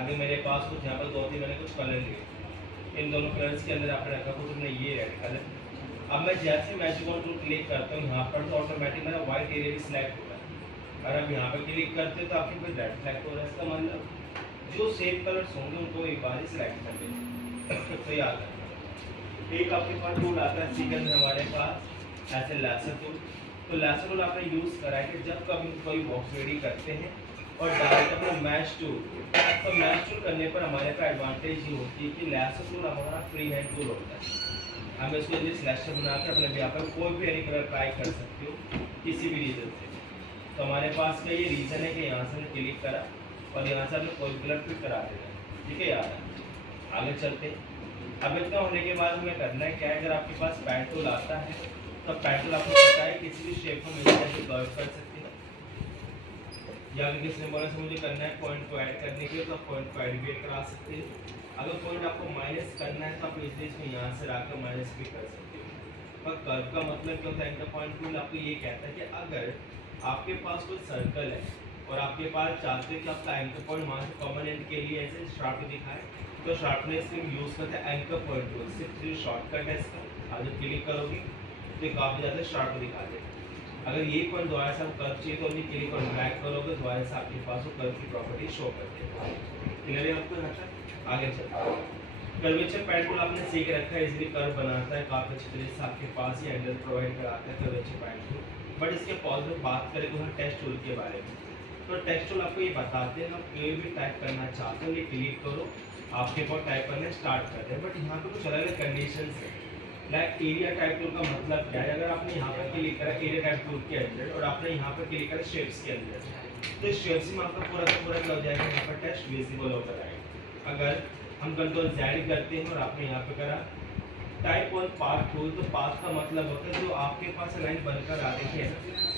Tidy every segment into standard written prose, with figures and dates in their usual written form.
आगे मेरे पास कुछ यहाँ पर 2-3 मैंने कुछ कलर लिए, इन दोनों कलर्स के अंदर आपने रखा कुछ हमने ये रेड कलर। अब मैं जैसे मैजिक ऑन टूल क्लिक करता हूँ यहाँ पर तो ऑटोमेटिक मेरा वाइट एरिया भी सिलेक्ट होगा। और अब यहाँ पर क्लिक करते तो आपके कोई रेड सिलेक्ट हो रहा है, इसका मतलब जो सेम कलर्स होंगे उनको एक बार ही सिलेक्ट कर लेंगे। तो याद रखना। एक आपके पास टूल आता है सी के अंदर हमारे पास ऐसे लेसर टूल। तो लेसर टूल आपने यूज़ करा है कि जब कभी कोई बॉक्स रेडी करते हैं और डायरेक्ट अपना मैच टूल, तो मैच टूल करने पर हमारे पास एडवांटेज ये होती है कि लेसर टूल हमारा फ्री हैंड टूल होता है। हम इसको यदि सिलेक्शन बना कर अपने यहाँ पर कोई भी एनी कलर ट्राई कर सकते हो किसी भी रीजन से। तो हमारे पास का ये रीज़न है कि यहाँ से हमने क्लिक करा और यहाँ से हमने कोई कलर फिट करा देना, ठीक है यार। आगे चलते अब इतना होने के बाद हमें करना है क्या है, अगर आपके पास पैड टूल आता है तो पैड टूल आपको पता है किसी भी शेप को मिल जाए कर्व कर सकते हैं, या अगर किसी ने बोला से मुझे करना है पॉइंट को ऐड करने के लिए तो आप पॉइंट को ऐड भी करा सकते हैं। अगर पॉइंट आपको माइनस करना है तो आप इस बीच में यहाँ से लाकर माइनस भी कर सकते हो। पर कर्व का मतलब क्या होता है, एंकर पॉइंट टूल आपको ये कहता है कि अगर आपके पास कोई सर्कल है और आपके पास चाहते हैं कि आपका एंकर पॉइंट वहाँ से कॉमन एंड के लिए ऐसे शार्प दिखाए, तो शार्पनेस से यूज़ करते हैं एंकर पॉइंट टूल। सिर्फ शॉर्टकट है इसका, आप जब क्लिक करोगे तो ये काफ़ी ज़्यादा शार्प दिखा देगा। अगर ये पॉइंट दोबारा से आप कर्व चाहिए तो अपनी क्लिक और ड्रैग करोगे दोबारा से आपके पास वो कर्व की प्रॉपर्टी शो कर देगा। क्लियर है आपको? अच्छा आगे चलते कर्वेचर पैड टूल आपने सीख रखा है, इसलिए कर्व बनाता है काफ़ी अच्छी तरीके से आपके पास ही हैंडल प्रोवाइड कराता है कर्वेचर पैड टूल। बट इसके पॉजिटिव बात करें तो हम टेक्स्ट टूल के बारे में, तो टेक्स्ट टूल आपको ये बताते हैं आप कोई भी टाइप करना चाहते हो ये क्लिक करो आपके पास टाइप करना स्टार्ट कर दे। बट यहाँ पे कुछ अलग अलग कंडीशन है। लाइक एरिया टाइप टूल का मतलब क्या है, अगर आपने यहाँ पर क्लिक करा एरिया टाइप टूल के अंदर और आपने यहाँ पर क्लिक करा शेप्स के अंदर, तो शेप्स में आपका पूरा का पूरा क्या हो जाएगा, यहाँ पर टेक्स्ट विजिबल होकर आएगा। अगर हम कंट्रोल Z करते हैं और आपने यहाँ पे करा टाइप ऑन पाथ टूल, तो पाथ का मतलब होता है जो आपके पास लाइन बनकर आ रही है,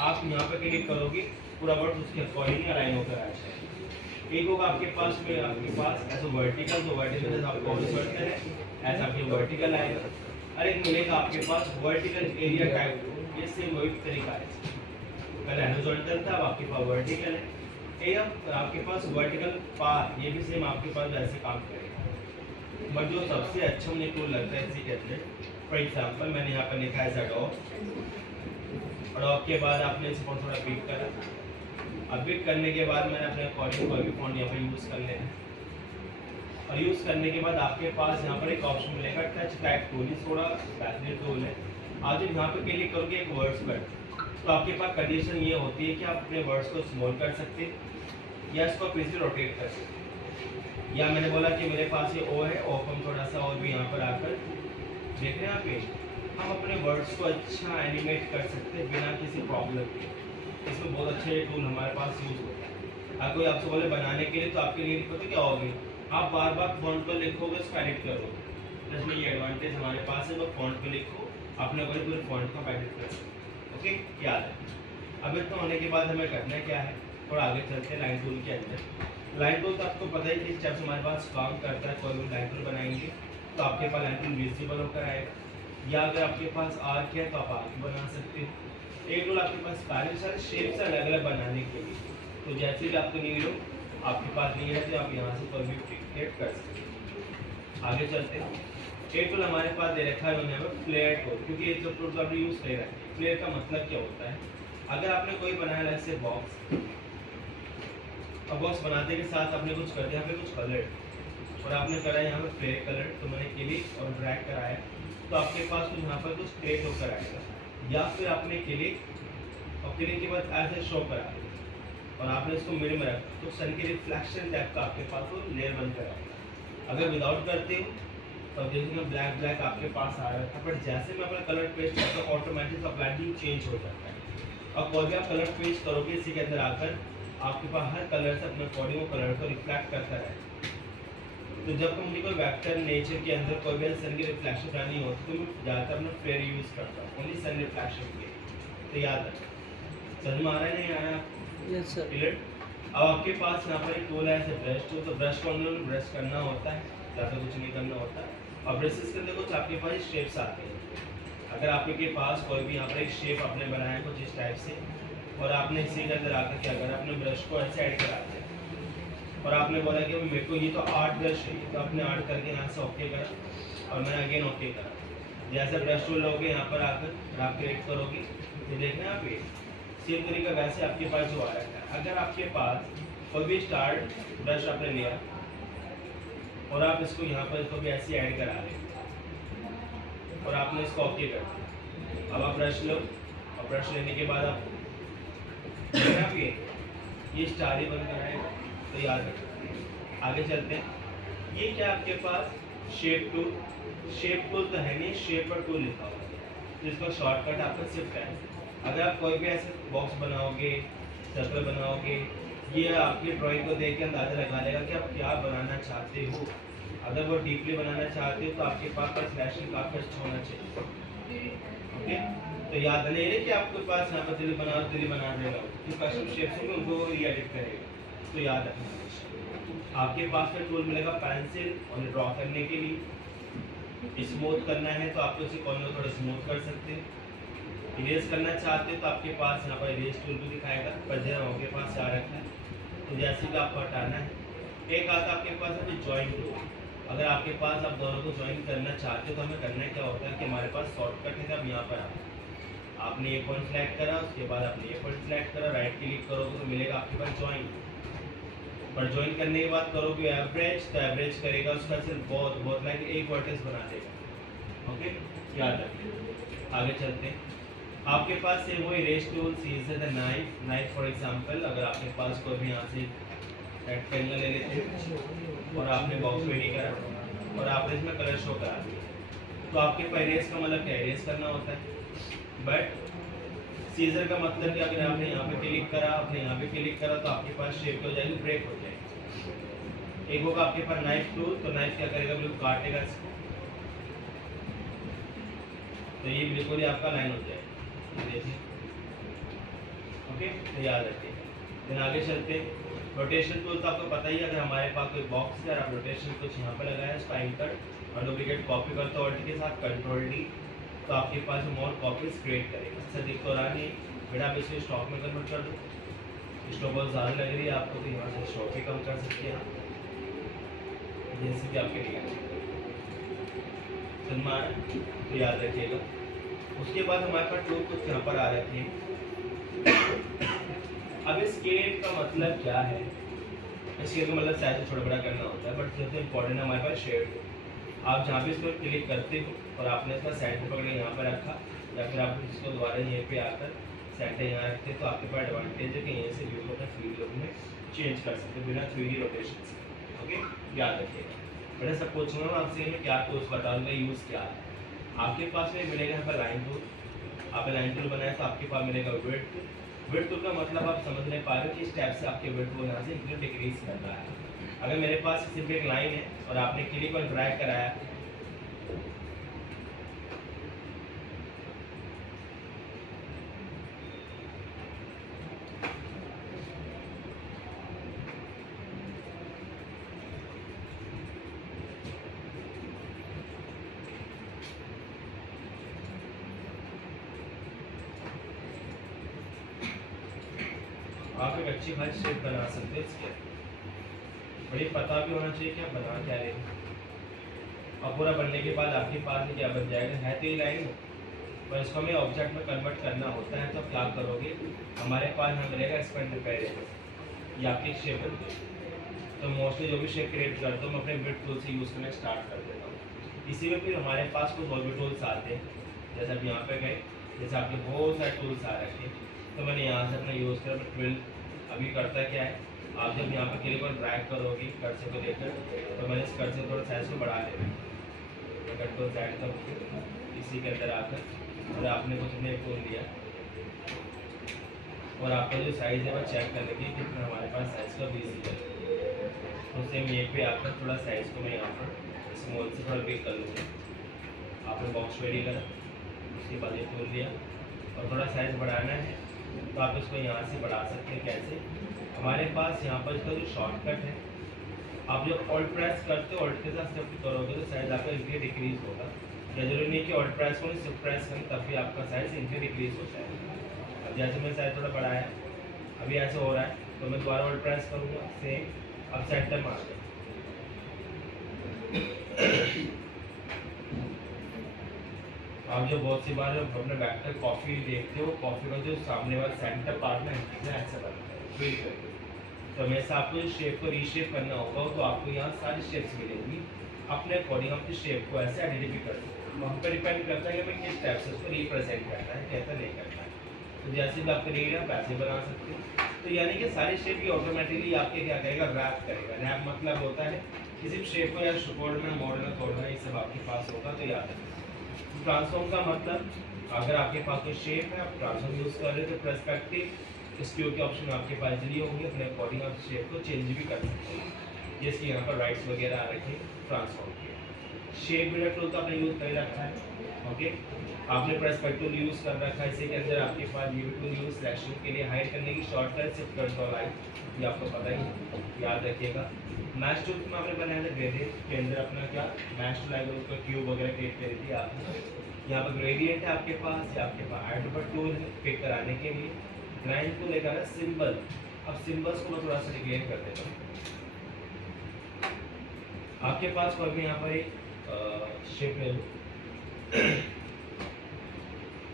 आप यहाँ पे क्लिक करोगे पूरा वर्ड उसके अकॉर्डिंग अलाइन होकर आ जाएगा। एक होगा आपके पास में आपके पास ऐसा वर्टिकल, जो वर्टिकल आपको हॉरिजॉन्टल है ऐसा आपके वर्टिकल आएगा। और एक मिलेगा आपके पास वर्टिकल एरिया टाइप टूल, ये सेम वही तरीका है, पहले हॉरिजॉन्टल था अब आपके पास वर्टिकल है। ये आपके पास वर्टिकल पाथ, ये भी सेम आपके पास वैसे काम करेगा। बट जो सबसे अच्छा मुझे टूल लगता है इसी के अंदर, फॉर एग्जांपल मैंने यहाँ पर लिखा है अडॉब, अडॉब के बाद आपने इस फॉन्ट थोड़ा पिक करा, अब पिक करने के बाद मैंने अपने अकॉर्डिंग कोई भी फॉन्ट यहाँ पर यूज़ कर लेना है। और यूज़ करने के बाद आपके पास यहाँ पर एक ऑप्शन मिलेगा टच टाइप टूल, ये थोड़ा बेहतरीन टूल है। आप जब यहाँ पर क्लिक करोगे एक वर्ड्स पर, तो आपके पास कंडीशन ये होती है कि आप अपने वर्ड्स को स्मॉल कर सकते हैं या इसको पीछे रोटेट कर सकते हैं। या मैंने बोला कि मेरे पास ये ओ है, ओ को हम थोड़ा सा और भी यहाँ पर आकर देख रहे हैं आप, हम अपने वर्ड्स को अच्छा एनिमेट कर सकते हैं बिना किसी प्रॉब्लम के। इसमें बहुत अच्छा ये टूल हमारे पास यूज़ होता है। अगर कोई आपसे बोले बनाने के लिए तो आपके लिए पता क्या होगी, आप बार बार फॉन्ट पर लिखोगे उसको एडिट करोगे, इसमें ये एडवांटेज हमारे पास है, तो फॉन्ट पर लिखो अपने पूरे फॉन्ट को एडिट कर सकते। ओके याद है। अब इतना होने के बाद हमें करना क्या है, थोड़ा आगे चलते हैं लाइन टूल के अंदर। लाइन टूल तो आपको पता ही कि जब हमारे पास काम करता है कोई भी लाइन टूल बनाएंगे तो आपके पास लाइन टूल विजिबल होकर आएगा, या अगर आपके पास आर्क है तो आप आर्क बना सकते हैं। एक टूल आपके पास काफ़ी सारे शेप्स अलग अलग बनाने के लिए, तो जैसे भी आपको नीड हो आपके पास नहीं है तो आप यहाँ से कोई भी क्रिएट कर सकते हैं। आगे चलते हैं। एक टूल हमारे पास दे रखा है उन्होंने हमें फ्लेयर टूल, क्योंकि ये जो टूल आपने यूज़ कर रखा है। फ्लेयर का मतलब क्या होता है, अगर आपने कोई बनाया जैसे बॉक्स, अब बॉक्स बनाते के साथ आपने कुछ कर दिया यहाँ पे कुछ कलर और आपने करा यहाँ पे फ्लेयर कलर, तो मैंने क्लिक और ड्रैग कराया तो आपके पास कुछ यहाँ पर कुछ क्रिएट होकर आएगा, या फिर आपने क्लिक और क्लिक के बाद ऐसे शो करा और आपने इसको मिड में रखा तो सन के रिफ्लेक्शन टाइप का आपके पास वो लेयर बनकर आएगा। अगर विदाउट करते हो तो देखिए ब्लैक ब्लैक आपके पास आ रहा था, बट जैसे मैं अपना कलर पेस्ट करता हूँ ऑटोमेटिक ब्लैंडिंग चेंज हो जाता है। और कोई भी आप कलर पेस्ट करोगे इसी के अंदर आकर आपके पास हर कलर से अपने बॉडी को कलर को रिफ्लेक्ट करता है। तो जब मुझे कोई वेक्टर नेचर के अंदर कोई भी सन की रिफ्लेक्शन करनी होती तो मैं ज़्यादातर अपना फ्लेयर यूज़ करता हूँ ओनली सन रिफ्लेक्शन के। तो याद रखें, समझ में आ रहा है नहीं आया? Yes sir. क्लियर। अब आपके पास यहाँ पर एक टूल है ऐसे ब्रश टूल, तो ब्रश को अंदर ब्रश करना होता है, ज़्यादा कुछ नहीं करना होता है। और ब्रशेस के अंदर कुछ आपके पास शेप्स आते हैं। अगर आपके पास कोई भी यहाँ पर एक शेप आपने बनाया है कुछ इस टाइप से और आपने इसी के अंदर आकर क्या करा, अपने ब्रश को ऐसे ऐड करा दिया और आपने बोला कि मेरे को ये तो 8 ब्रश चाहिए, तो आपने 8 करके यहाँ से ओके करा और मैं अगेन ओके करा। जैसे ब्रश टूल लोगे यहाँ पर आकर आप क्रिएट करोगे, ये देखना आप ये सेम तरीका वैसे आपके पास जो आ रहा है। अगर आपके पास कोई भी स्टार्ट ब्रश आपने लिया और आप इसको यहाँ पर इसको भी ऐसे ऐड करा लें और आपने इसको ओके कर दिया, अब आप ब्रश लो और ब्रश लेने के बाद आप ये स्टार ही बनकर आएगा, तो याद रखना। आगे चलते हैं, ये क्या आपके पास शेप टूल तो है नहीं, शेप पर टूल लिखा हुआ है, तो इसका शॉर्टकट आपका सिर्फ है। अगर आप कोई भी ऐसे बॉक्स बनाओगे, सर्कल बनाओगे, ये आपकी ड्राइंग को देख के अंदाज़ा लगा लेगा कि आप क्या बनाना चाहते हो। अगर वो डीपली बनाना चाहते हो तो आपके पास सिलेक्शन काफ़ी अच्छा होना चाहिए। ओके, तो याद नहीं है कि आपके पास यहाँ पर दिल बना देगा, जो कस्टम शेप्स होंगे उनको री एडिट करेगा, तो याद रखना। आपके पास में टूल मिलेगा पेंसिल और ड्रॉ करने के लिए। स्मूथ करना है तो आप उसी कॉर्नर को थोड़ा स्मूथ कर सकते हैं। इरेज करना चाहते हो तो आपके पास यहाँ पर इरेज टूल भी दिखाएगा, पर जहाँ आपके पास आ रखा है, तो जैसे कि आपको हटाना है। एक आता आपके पास है ज्वाइन टूल। अगर आपके पास आप दोनों को ज्वाइन करना चाहते हो तो हमें करना क्या होता है कि हमारे पास शॉर्टकट है। अब यहाँ पर आपने ये पॉइंट सेलेक्ट करा, उसके बाद आपने ये पॉइंट सेलेक्ट करा, राइट क्लिक करोगे तो मिलेगा आपके पास ज्वाइन। पर ज्वाइन करने के बाद करोगे एवरेज, तो एवरेज करेगा उसका सिर्फ बहुत लाइक एक वर्टेक्स बना देगा। ओके, याद रखिए। आगे चलते हैं, आपके पास से वही erase tool, scissor, knife for example. अगर आपके पास कोई भी यहाँ से रेक्टेंगल ले लेते हैं और आपने बॉक्स रेडी करा और आपने इसमें कलर शो करा दिया, तो आपके पास इरेज का मतलब क्या, इरेज करना होता है। बट सीजर का मतलब कि अगर आपने यहाँ पे क्लिक करा, आपने यहाँ पे क्लिक करा, तो आपके पास शेप हो जाएगी, ब्रेक हो जाएगी। एक होगा आपके पास नाइफ टूल, तो नाइफ क्या करेगा, बिल्कुल काटेगा इसको, तो ये बिल्कुल ही आपका लाइन हो जाएगा, देखिए। ओके, तो याद रखिए। फिर आगे चलते, रोटेशन टूल तो आपको पता ही है। अगर हमारे पास कोई बॉक्स है, आप रोटेशन कुछ यहाँ पर लगाया, उसका इंटर और डुप्लीकेट कॉपी करते हो ऑल्ट के साथ कंट्रोल डी, तो आपके पास मोर कॉपीज क्रिएट करेगा। अच्छा दिख तो रहा नहीं, बेटा आप इसको स्टॉक में कन्वर्ट कर दो। स्टॉक बहुत ज़्यादा लग रही है आपको, तो यहाँ से स्टॉक भी कम कर सकते हैं, जैसे कि आपके लिए सन्मान, तो याद रखिएगा। उसके बाद हमारे पास टूल कुछ यहाँ पर आ रखे हैं। अब स्केल का मतलब क्या है, स्केल का मतलब साइज छोटा बड़ा करना होता है, बट सबसे इम्पोर्टेंट है हमारे पास शेड। आप जहाँ भी इसको क्लिक करते हो और आपने इसका सेंटर पकड़ के यहाँ पर रखा, या फिर आप इसको दोबारा यहीं पे आकर सेंटर यहाँ रखते हैं, तो आपके पास एडवांटेज है कि यहीं से व्यू को अपने 3D लुक में चेंज कर सकते हो बिना 3D रोटेशन से। ओके, याद रखिएगा। बेटा सब पूछूंगा मैं आपसे, मैं क्या टूल्स बता दूँगा, यूज़ क्या है। आपके पास में मिलेगा यहाँ पर लाइन टूल। आपने लाइन टूल बनाया तो आपके पास मिलेगा विड्थ टूल का मतलब आप समझ नहीं पा रहे हो कि इस टाइप से आपके विड्थ को यहाँ से इंक्रीज डिक्रीज कर रहा है। अगर मेरे पास सिर्फ एक लाइन है और आपने क्लिक और ड्रैग कराया, आप एक अच्छी खासी शेप बना सकते हैं इसके, बड़ी पता भी होना चाहिए कि आप बना क्या रहे हैं। और पूरा बनने के बाद आपके पास क्या बन जाएगा, है तो ये लाइन, पर इसको हमें ऑब्जेक्ट में कन्वर्ट करना होता है। तो क्या करोगे, हमारे पास यहाँ मिलेगा एक्सपेंड रिपेयर, ये आपकी शेप बनती है। तो मोस्टली जो भी शेप क्रिएट करता हूँ मैं अपने विड्थ टूल से यूज़ करना स्टार्ट कर देता हूँ। इसी में फिर हमारे पास कुछ और भी टूल्स आते हैं, जैसे अब यहाँ पे गए, जैसे आपके बहुत सारे टूल्स आ रखे हैं, तो मैंने यहाँ से अपना यूज़ किया। बट ट्विल अभी करता क्या है, आप जब यहाँ पर क्लिक और ड्रैग करोगे कर्सर को लेकर, तो मैंने इस कर्सर थोड़ा साइज को बढ़ा लेना, कंट्रोल Z करोगे इसी के अंदर आकर, और आपने कुछ अपने टूल लिया और आपका जो साइज़ है वह चेक कर लेंगे कितना हमारे पास साइज़ का 20 है। तो सेम ये पे आकर थोड़ा साइज़ को मैं यहाँ पर स्मॉल से थोड़ा बिग कर लूँगा। आपने बॉक्स रेडी करा, उसके बाद ये टूल लिया और थोड़ा साइज़ बढ़ाना है तो आप इसको यहाँ से बढ़ा सकते हैं। कैसे, हमारे पास यहाँ पर इसका जो शॉर्टकट है, आप जब ऑल्ट प्रेस करते हो, ऑल्ट के साथ शिफ्ट करोगे तो साइज़ आपका इंक्रीज डिक्रीज होगा। या जरूरी नहीं कि ऑल्ट प्रेस करो, शिफ्ट प्रेस करें तब भी आपका साइज़ इंक्रीज डिक्रीज हो जाएगा। अब जैसे मैं साइज़ थोड़ा बढ़ाया, अभी ऐसे हो रहा है, तो मैं दोबारा ऑल्ट प्रेस करूँगा, सेम अब सेंटर में आ जाए। आप जो बहुत सी बार अपने बैक तक कॉफी देखते हो, कॉफी का जो सामने वाला सेंटर पार्ट में ऐसा बनता है फिल करके। तो हमेशा आपको इस शेप को रीशेप करना होगा, तो आपको यहाँ सारी शेप्स मिलेंगी। अपने अकॉर्डिंग अपनी शेप को ऐसे आइडेंटिफाई कर सकते हो। हम पर डिपेंड करता है कि हमें किस टाइप से उसको रिप्रेजेंट करना है, कैसा नहीं करना है। तो जैसे भी आपको रीड है आप ऐसे बना सकते हो। तो यानी कि सारी शेप ही ऑटोमेटिकली आपके क्या करेगा, रैप करेगा। रैप मतलब होता है किसी भी शेप को या कोडना मॉडर्न तोड़ना, ये सब आपके पास होगा तो याद रखना। ट्रांसफॉर्म का मतलब अगर आपके पास कोई शेप है, आप ट्रांसफॉर्म यूज़ कर रहे हो तो पर्सपेक्टिव स्क्यू के ऑप्शन आपके पास इसलिए होंगे, अपने अकॉर्डिंग आप शेप को चेंज भी कर सकते हैं। जैसे यहाँ पर राइट्स वगैरह आ रखे ट्रांसफॉर्म किया। शेप बिल्डर टूल का आपने यूज़ कर रखा है, ओके। आपने पर्सपेक्टिव यूज़ कर रखा है, इसी के अंदर आपके पास ये टूल यूज़ सिलेक्शन के लिए हाइड करने की शॉर्टकट सिर्फ कंट्रोल आई, ये आपको पता ही है, याद रखिएगा। मैच टूल में आपने बनाया था ग्रेडियंट के अंदर अपना क्या मैच टूल आएगा, उसका क्यूब वगैरह क्रिएट करी थी आपने। यहाँ पर ग्रेडियंट है आपके पास, या आपके पास ऐड पर टूल है पिक कराने के लिए। ग्राइंड टूल लेकर है सिंबल। अब सिंबल्स को मैं थोड़ा सा डिक्लेयर कर देता हूँ। आपके पास कोई भी यहाँ पर एक शेप ले लो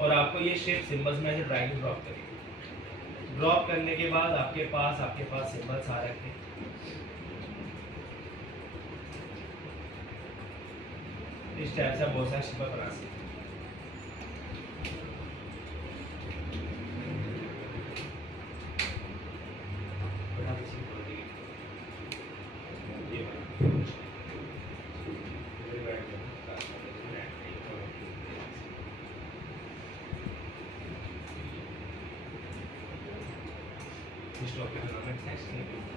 और आपको ये शेप सिंबल्स में ऐसे ड्रैग एंड ड्रॉप करिए। ड्रॉप करने के बाद आपके पास सिंबल्स आ रखे हैं। इस टाइप से बहुत सारे सिंबल बना सकते हैं। This topic is not next.